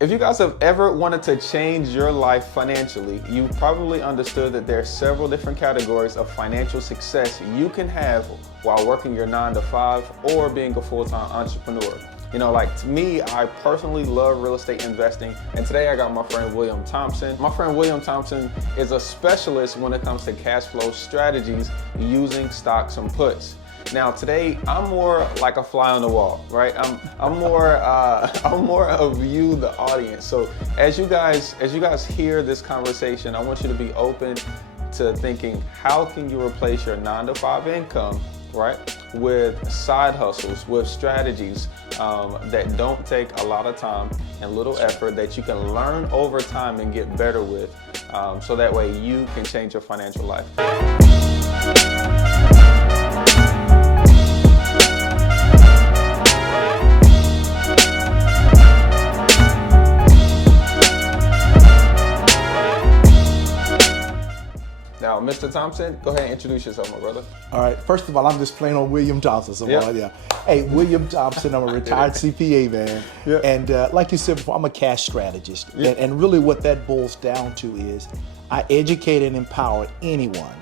If you guys have ever wanted to change your life financially, you've probably understood that there are several different categories of financial success you can have while working your 9 to 5 or being a full-time entrepreneur. You know, like to me, I personally love real estate investing, and today I got my friend William Thompson. My friend William Thompson is a specialist when it comes to cash flow strategies using stocks and puts. Now today I'm more like a fly on the wall, right? I'm more of you, the audience. So as you guys hear this conversation, I want you to be open to thinking, how can you replace your 9 to 5 income, right, with side hustles, with strategies that don't take a lot of time and little effort that you can learn over time and get better with, so that way you can change your financial life. Now, Mr. Thompson, go ahead and introduce yourself, my brother. All right. First of all, I'm just plain old William Thompson. So yeah. Hey, William Thompson. I'm a retired CPA, man. Yeah. And like you said before, I'm a cash strategist. Yeah. And really what that boils down to is I educate and empower anyone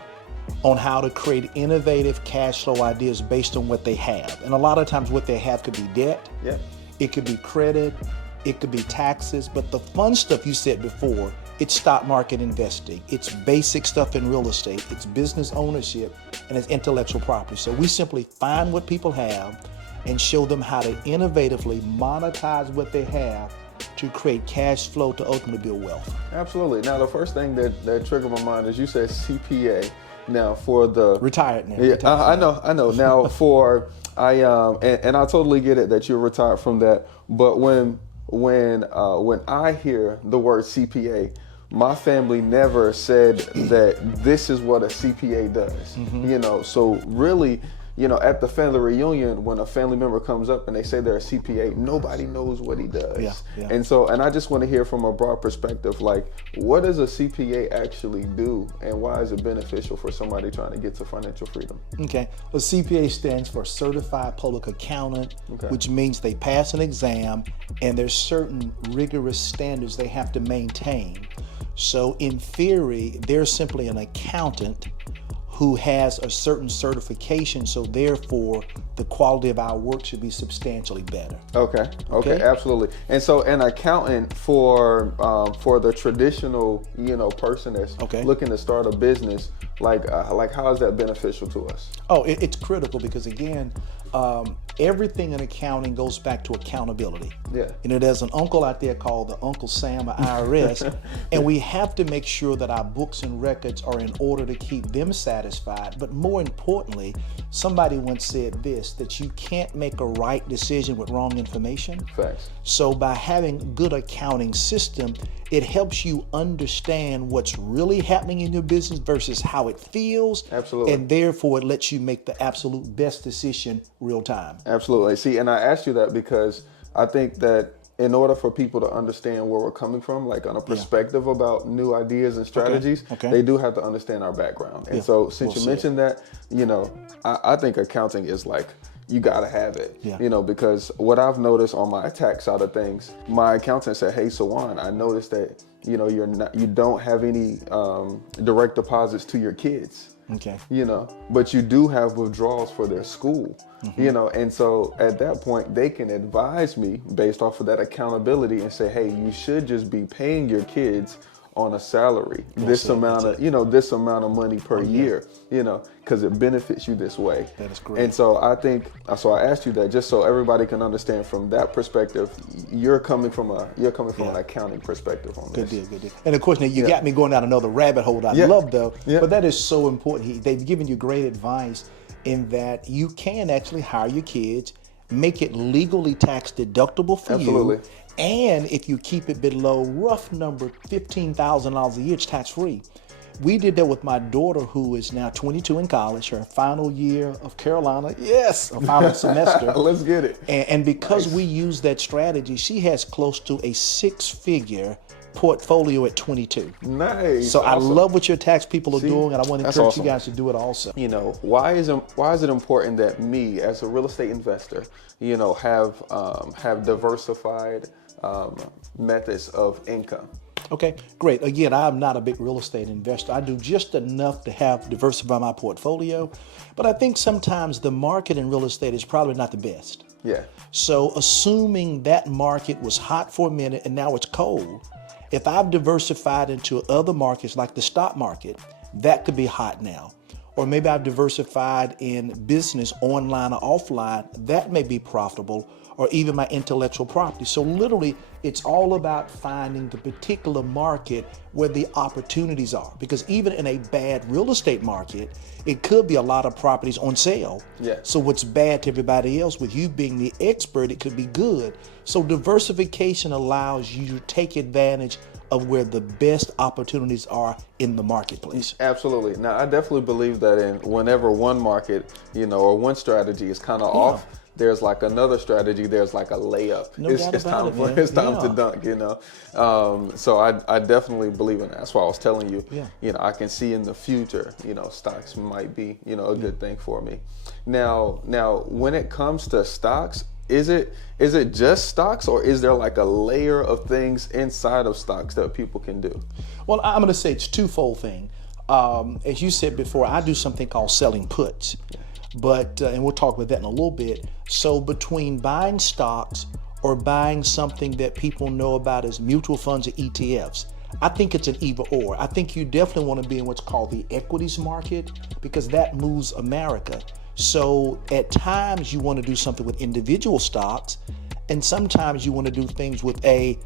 on how to create innovative cash flow ideas based on what they have. And a lot of times what they have could be debt. Yeah. It could be credit. It could be taxes. But the fun stuff you said before, it's stock market investing, it's basic stuff in real estate, it's business ownership, and it's intellectual property. So we simply find what people have and show them how to innovatively monetize what they have to create cash flow to ultimately build wealth. Absolutely. Now, the first thing that triggered my mind is you said CPA. Now, for the retired now. Yeah, I know. Now, for I totally get it that you're retired from that. But when I hear the word CPA, my family never said that this is what a CPA does. Mm-hmm. You know, so really, you know, at the family reunion, when a family member comes up and they say they're a CPA, nobody knows what he does. Yeah. And I just want to hear from a broad perspective, like, what does a CPA actually do, and why is it beneficial for somebody trying to get to financial freedom? Okay. Well, CPA stands for Certified Public Accountant, which means they pass an exam and there's certain rigorous standards they have to maintain. So in theory, they're simply an accountant who has a certain certification, so therefore the quality of our work should be substantially better. Okay, absolutely. And so an accountant for the traditional, you know, person that's looking to start a business, like how is that beneficial to us? Oh, it's critical because again, everything in accounting goes back to accountability. Yeah. You know, there's an uncle out there called the Uncle Sam of IRS, and we have to make sure that our books and records are in order to keep them satisfied. But more importantly, somebody once said this, that you can't make a right decision with wrong information. Facts. So by having good accounting system, it helps you understand what's really happening in your business versus how it feels. Absolutely. And therefore it lets you make the absolute best decision real time. Absolutely. See, and I asked you that because I think that in order for people to understand where we're coming from, like on a perspective about new ideas and strategies, they do have to understand our background. And so since you mentioned that, you know, I think accounting is like, you gotta have it, you know, because what I've noticed on my tax side of things, my accountant said, hey, Sawan, I noticed that, you know, you don't have any direct deposits to your kids. Okay. You know, but you do have withdrawals for their school, you know, and so at that point they can advise me based off of that accountability and say, hey, you should just be paying your kids on a salary, this amount of money per year, you know, because it benefits you this way. That is great. And so I asked you that just so everybody can understand from that perspective. You're coming from an accounting perspective on this. Good deal. And of course, now you got me going down another rabbit hole that I love though, but that is so important. They've given you great advice in that you can actually hire your kids, make it legally tax deductible for you. And if you keep it below rough number $15,000 a year, it's tax free. We did that with my daughter, who is now 22 in college, her final year of Carolina. Yes, her final semester. Let's get it. And because we use that strategy, she has close to a 6-figure portfolio at 22. Nice. So awesome. I love what your tax people are doing, and I want to encourage you guys to do it also. You know, why is it important that me, as a real estate investor, you know, have diversified methods of income. Okay, great. Again, I'm not a big real estate investor. I do just enough to have diversify my portfolio, but I think sometimes the market in real estate is probably not the best. Yeah. So assuming that market was hot for a minute and now it's cold, if I've diversified into other markets like the stock market, that could be hot now. Or maybe I've diversified in business, online or offline, that may be profitable, or even my intellectual property. So literally, it's all about finding the particular market where the opportunities are. Because even in a bad real estate market, it could be a lot of properties on sale. Yeah. So what's bad to everybody else, with you being the expert, it could be good. So diversification allows you to take advantage of where the best opportunities are in the marketplace. Absolutely. Now, I definitely believe that whenever one market, or one strategy is kind of off, there's like another strategy. There's like a layup. No doubt about it, man. It's time to dunk. So I definitely believe in that. That's why I was telling you. I can see in the future. Stocks might be a good thing for me. Now, when it comes to stocks, is it just stocks, or is there like a layer of things inside of stocks that people can do? Well, I'm going to say it's a twofold thing. As you said before, I do something called selling puts. But, and we'll talk about that in a little bit. So between buying stocks or buying something that people know about as mutual funds or ETFs, I think it's an either or. I think you definitely want to be in what's called the equities market, because that moves America. So at times you want to do something with individual stocks, and sometimes you want to do things with a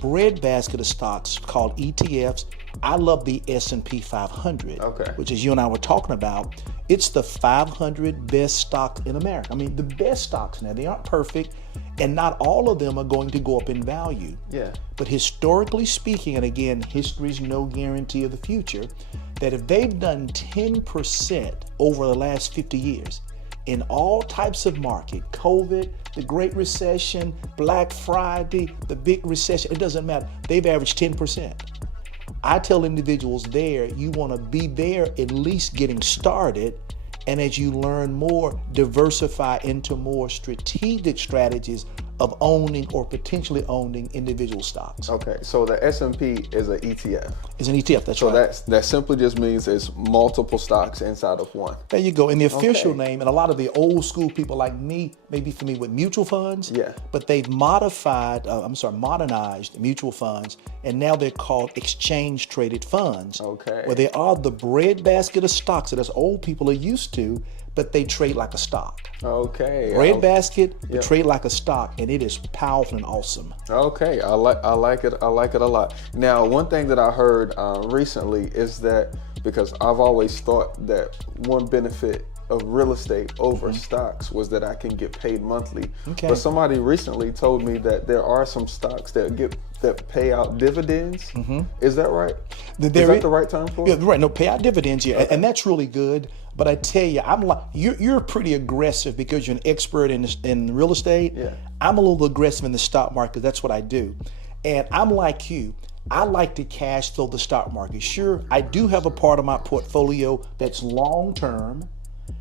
breadbasket of stocks called ETFs. I love the S&P 500, which is you and I were talking about. It's the 500 best stocks in America. I mean, the best stocks now. They aren't perfect, and not all of them are going to go up in value. Yeah. But historically speaking, and again, history's no guarantee of the future, that if they've done 10% over the last 50 years, in all types of market, COVID, the Great Recession, Black Friday, the big recession, it doesn't matter. They've averaged 10%. I tell individuals there, you want to be there at least getting started, and as you learn more, diversify into more strategic strategies of owning or potentially owning individual stocks. Okay, so the S&P is an ETF. It's an ETF, that's so right. So that simply just means it's multiple stocks inside of one. There you go. And the official name, and a lot of the old school people like me may be familiar with mutual funds, but they've modernized mutual funds, and now they're called exchange traded funds, where they are the breadbasket of stocks that us old people are used to, but they trade like a stock. Breadbasket, but trade like a stock, and it is powerful and awesome. Okay, I like it a lot. Now, one thing that I heard recently is that, because I've always thought that one benefit of real estate over stocks was that I can get paid monthly. But somebody recently told me that there are some stocks that pay out dividends. Is that right? Is that the right term for it? Yeah, right. No, pay out dividends. Yeah, and that's really good. But I tell you, I'm like you're pretty aggressive because you're an expert in real estate. Yeah. I'm a little aggressive in the stock market. That's what I do, and I'm like you. I like to cash flow the stock market. Sure, I do have a part of my portfolio that's long term,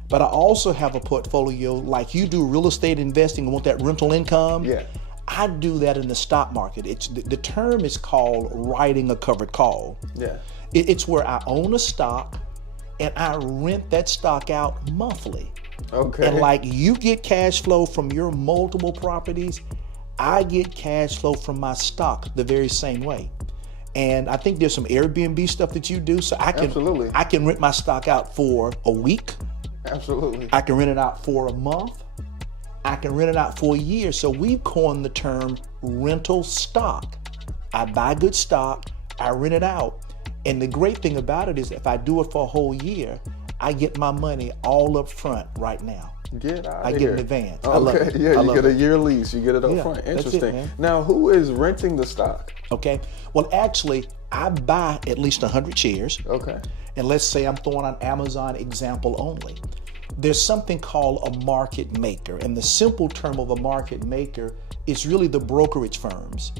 but I also have a portfolio like you do, real estate investing, and want that rental income. Yeah. I do that in the stock market. It's the term is called writing a covered call. Yeah. It's where I own a stock and I rent that stock out monthly. Okay. And like you get cash flow from your multiple properties, I get cash flow from my stock the very same way. And I think there's some Airbnb stuff that you do, so I can rent my stock out for a week. Absolutely. I can rent it out for a month. I can rent it out for a year. So we've coined the term rental stock. I buy good stock, I rent it out. And the great thing about it is if I do it for a whole year, I get my money all up front right now. Get out I of get here. an advance. Okay. I love it. Yeah, you get a year lease. You get it up front. Interesting. That's it, man. Now, who is renting the stock? Okay. Well, actually, I buy at least 100 shares. Okay. And let's say I'm throwing on Amazon example only. There's something called a market maker. And the simple term of a market maker is really the brokerage firms.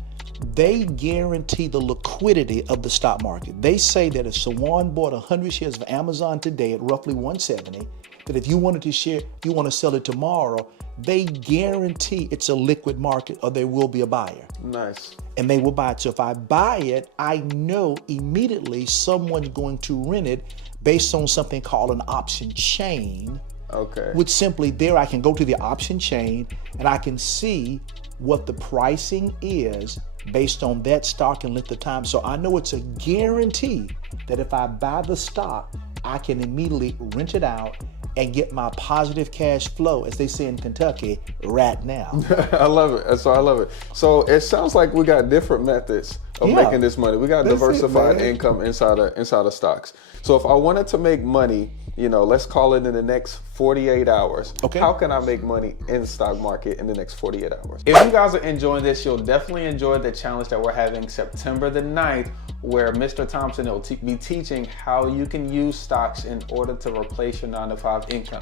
They guarantee the liquidity of the stock market. They say that if Sawan bought 100 shares of Amazon today at roughly 170, that if you wanted to share, you want to sell it tomorrow, they guarantee it's a liquid market or there will be a buyer. Nice. And they will buy it. So if I buy it, I know immediately someone's going to rent it based on something called an option chain. Okay. Which simply there I can go to the option chain and I can see what the pricing is based on that stock and length of time. So I know it's a guarantee that if I buy the stock, I can immediately rent it out and get my positive cash flow, as they say in Kentucky, right now. I love it. So I love it. So it sounds like we got different methods of making this money. We got diversified income inside of stocks. So if I wanted to make money, let's call it in the next 48 hours. Okay. How can I make money in the stock market in the next 48 hours? If you guys are enjoying this, you'll definitely enjoy the challenge that we're having September the 9th, where Mr. Thompson will be teaching how you can use stocks in order to replace your 9-to-5 income.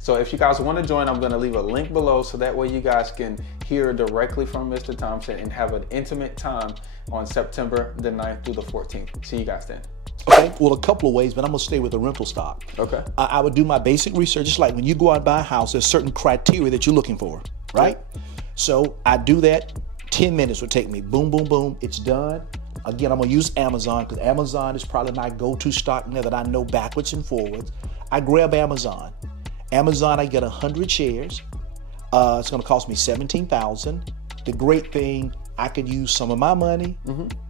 So if you guys want to join, I'm going to leave a link below so that way you guys can hear directly from Mr. Thompson and have an intimate time on September the 9th through the 14th. See you guys then. Okay, well, a couple of ways, but I'm gonna stay with the rental stock. Okay. I would do my basic research, just like when you go out and buy a house, there's certain criteria that you're looking for, right? So I do that, 10 minutes would take me, boom, boom, boom, it's done. Again, I'm gonna use Amazon because Amazon is probably my go-to stock now that I know backwards and forwards. I grab Amazon. I get 100 shares. It's gonna cost me $17,000. The great thing, I could use some of my money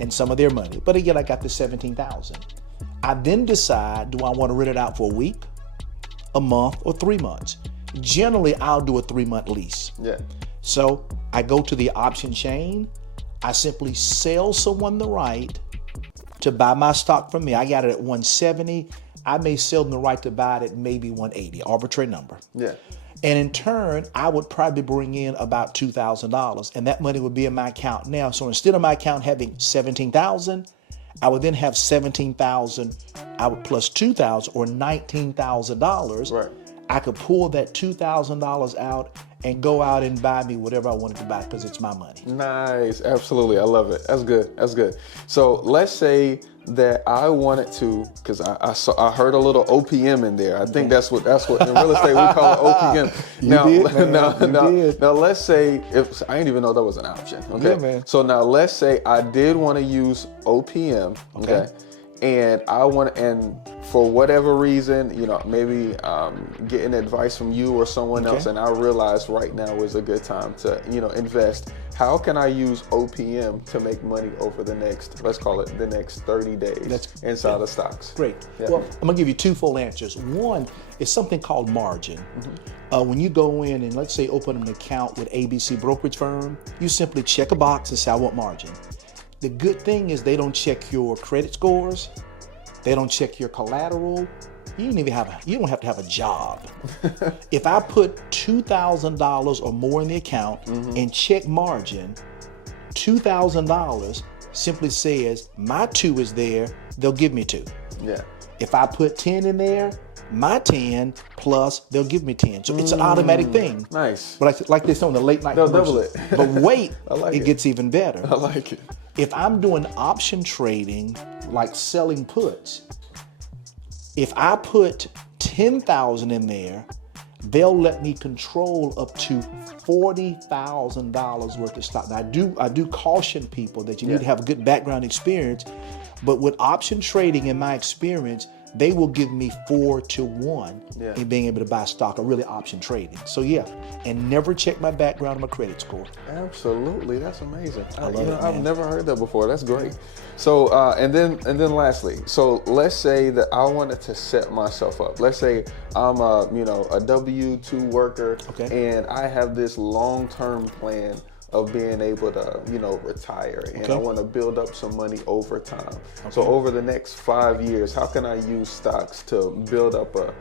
and some of their money. But again, I got the $17,000. I then decide, do I want to rent it out for a week, a month, or 3 months? Generally, I'll do a 3-month lease. Yeah. So I go to the option chain. I simply sell someone the right to buy my stock from me. I got it at 170. I may sell them the right to buy it at maybe 180, arbitrary number. Yeah. And in turn, I would probably bring in about $2,000, and that money would be in my account now. So instead of my account having $17,000, I would then have $17,000. I would plus $2,000 or $19,000. Right. I could pull that $2,000 out and go out and buy me whatever I wanted to buy because it's my money. Nice. Absolutely. I love it. That's good. That's good. So let's say that I wanted to, because I heard a little OPM in there. I think that's what in real estate we call it OPM. Now let's say if I didn't even know that was an option. Okay. Yeah, man. So now let's say I did want to use OPM. Okay. And for whatever reason, maybe getting advice from you or someone else, and I realize right now is a good time to, invest. How can I use OPM to make money over the next, let's call it the next 30 days inside of stocks? Great. Yeah. Well, I'm gonna give you twofold answers. One is something called margin. When you go in and let's say open an account with ABC brokerage firm, you simply check a box and say, I want margin. The good thing is they don't check your credit scores. They don't check your collateral. You don't have to have a job. If I put $2,000 or more in the account and check margin, $2,000 simply says my 2 is there, they'll give me 2. Yeah. If I put 10 in there, my 10 plus they'll give me 10. So it's an automatic thing. Nice. But like they say on the late night They'll commercials. double it. But wait, it gets even better. I like it. If I'm doing option trading, like selling puts, if I put 10,000 in there, they'll let me control up to $40,000 worth of stock. Now, I do caution people that you need to have a good background experience, but with option trading, in my experience, they will give me 4-to-1 in being able to buy stock, or really option trading. So and never check my background or my credit score. Absolutely, that's amazing. I've never heard that before. That's great. So and then lastly, so let's say that I wanted to set myself up. Let's say I'm a W-2 worker, and I have this long-term plan of being able to, retire, and I want to build up some money over time. So over the next 5 years, how can I use stocks to build up a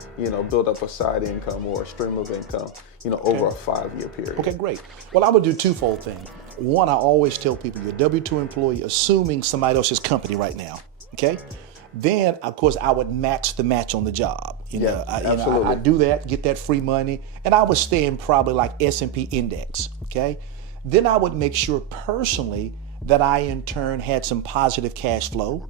side income or a stream of income, over a 5-year period? Okay, great. Well, I would do twofold thing. One, I always tell people you're a W-2 employee, assuming somebody else's company right now. Okay. Then, of course, I would match on the job. I do that, get that free money, and I would stay in probably like S&P index. Okay. Then I would make sure personally that I in turn had some positive cash flow,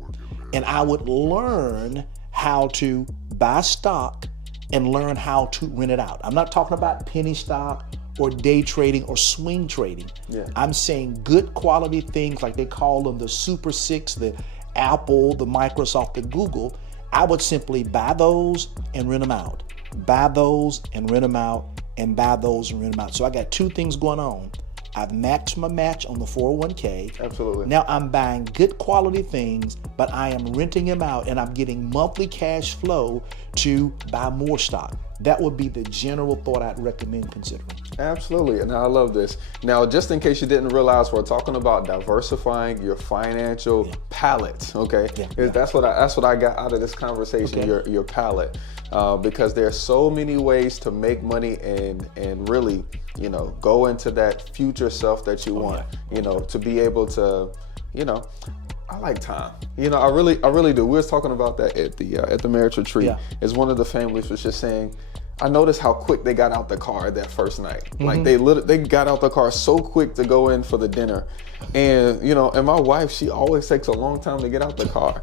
and I would learn how to buy stock and learn how to rent it out. I'm not talking about penny stock or day trading or swing trading. Yeah. I'm saying good quality things like they call them the Super Six, the Apple, the Microsoft, the Google. I would simply buy those and rent them out. Buy those and rent them out, and buy those and rent them out. So I got two things going on. I've maxed my match on the 401k. Absolutely. Now I'm buying good quality things, but I am renting them out and I'm getting monthly cash flow to buy more stock. That would be the general thought I'd recommend considering. Absolutely, and I love this. Now, just in case you didn't realize, we're talking about diversifying your financial palette. Okay, that's what I got out of this conversation. Your palette, because there's so many ways to make money and really, go into that future self that you want. To be able to, I like time. I really do. We was talking about that at the marriage retreat. Yeah. As one of the families was just saying, I noticed how quick they got out the car that first night. Like they got out the car so quick to go in for the dinner. And, and my wife, she always takes a long time to get out the car,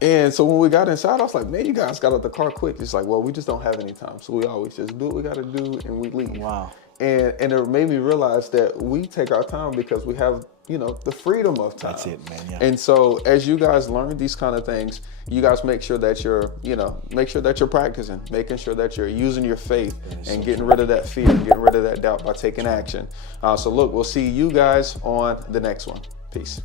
And so when we got inside, I was like, man, you guys got out the car quick. It's like, well, we just don't have any time. So we always just do what we got to do and we leave. Wow. And it made me realize that we take our time because we have, the freedom of time. That's it, man. Yeah. And so as you guys learn these kind of things, you guys make sure that you're practicing, making sure that you're using your faith and getting rid of that fear and getting rid of that doubt by taking action. So look, we'll see you guys on the next one. Peace.